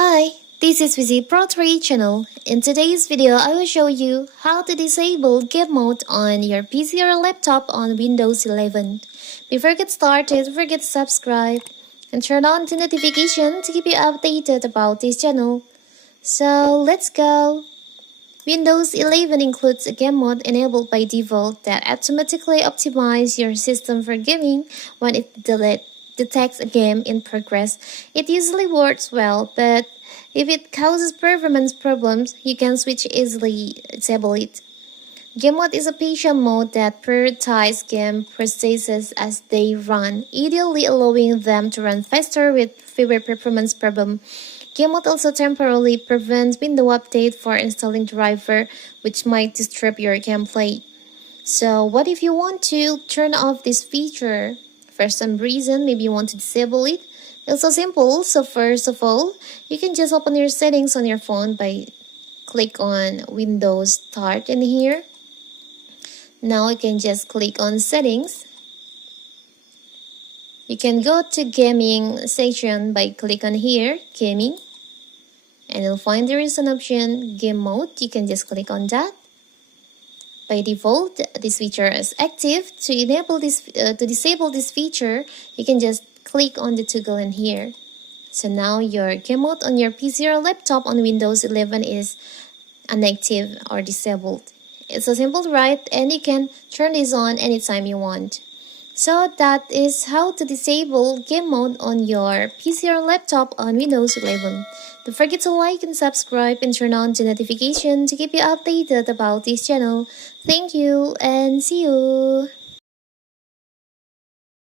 Hi, this is Visit Pro 3 channel. In today's video, I will show you how to disable game mode on your PC or laptop on Windows 11. Before we get started, don't forget to subscribe and turn on the notification to keep you updated about this channel. So let's go! Windows 11 includes a game mode enabled by default that automatically optimizes your system for gaming when it detects a game in progress. It usually works well, but if it causes performance problems, you can switch easily disable it. Game mode is a patient mode that prioritizes game processes as they run, ideally allowing them to run faster with fewer performance problems. Game mode also temporarily prevents window update for installing driver, which might disrupt your gameplay. So what if you want to turn off this feature? For some reason, maybe you want to disable it. It's so simple. So first of all, you can just open your settings on your phone by click on Windows Start in here. Now you can just click on settings. You can go to gaming section by click on here, gaming. And you'll find there is an option, game mode. You can just click on that. By default, this feature is active. To enable this, to disable this feature, you can just click on the toggle in here. So now your game mode on your PC or laptop on Windows 11 is inactive or disabled. It's so simple, right? And you can turn this on anytime you want. So that is how to disable game mode on your PC or laptop on Windows 11. Don't forget to like and subscribe and turn on the notification to keep you updated about this channel. Thank you and see you!